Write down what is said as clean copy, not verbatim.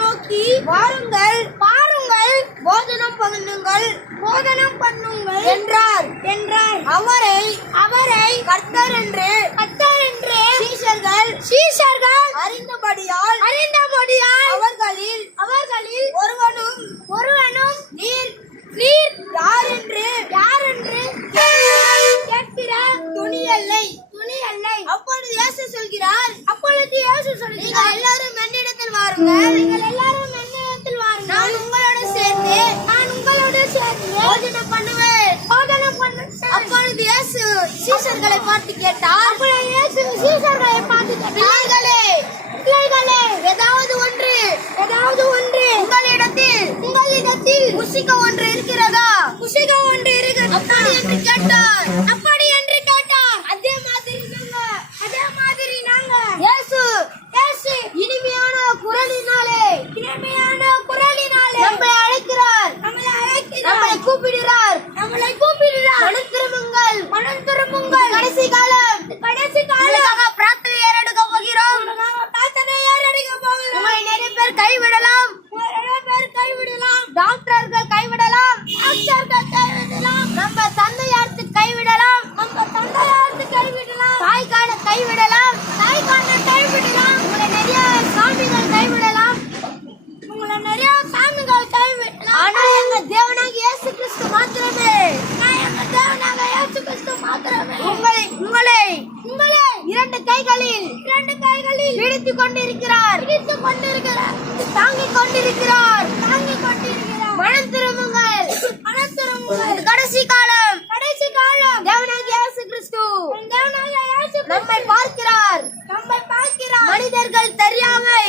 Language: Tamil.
நோக்கி வாருங்கள் வாருங்கள் போதனம் பண்ணுங்கள் என்றார். அவரை கர்த்தர் என்று சீஷர்கள் அறிந்தபடியால் அவர்களில் ஒருவனும் நீர் யார் என்று கேட்கிற துணியல்லை. அப்பொழுது இயேசு சொல்கிறார், நீங்கள் எல்லாரும் என்னிடத்தில் வாருங்கள், நான் உங்களோடு சேர்ந்து போதனம் பண்ணுவேன். அப்பொழுது இயேசு சீஷர்களை பார்த்து கேட்டார், பிள்ளைகளே, ஏதாவது ஒன்று உங்களிடத்தில் புசிக்க ஒன்று இருக்கிறதா? அப்படி என்று கேட்டார். அதே மாதிரி நாங்க இயேசு இனிமையான குரலினாலே நம்மை அழைக்கிறார், நம்மை கூப்பிடுகிறார். மனம் திரும்புங்கள். கடைசி காலம் பிரார்த்தனை ஏறெடுக்க போகிறோம். உங்களை நிறைய பேர் கைவிடலாம். டாக்டர்கள் கைவிடலாம். நம்ம தந்தையார்த்து கைவிடலாம். தாய்க்கான கைவிடலாம். உங்களை நிறைய சாமிகள் கைவிடலாம். ஆனா எங்க தேவனாக இயேசு கிறிஸ்து மாத்திரமே உங்களை இரண்டு கைகளில் பிடித்துக் கொண்டிருக்கிறார். தாங்கிக் கொண்டிருக்கிறார். மனம் திரும்புங்கள். இது கடைசி காலம். தேவனாக இயேசு கிறிஸ்து நம்மை பார்க்கிறார். மனிதர்கள் தெரியாமை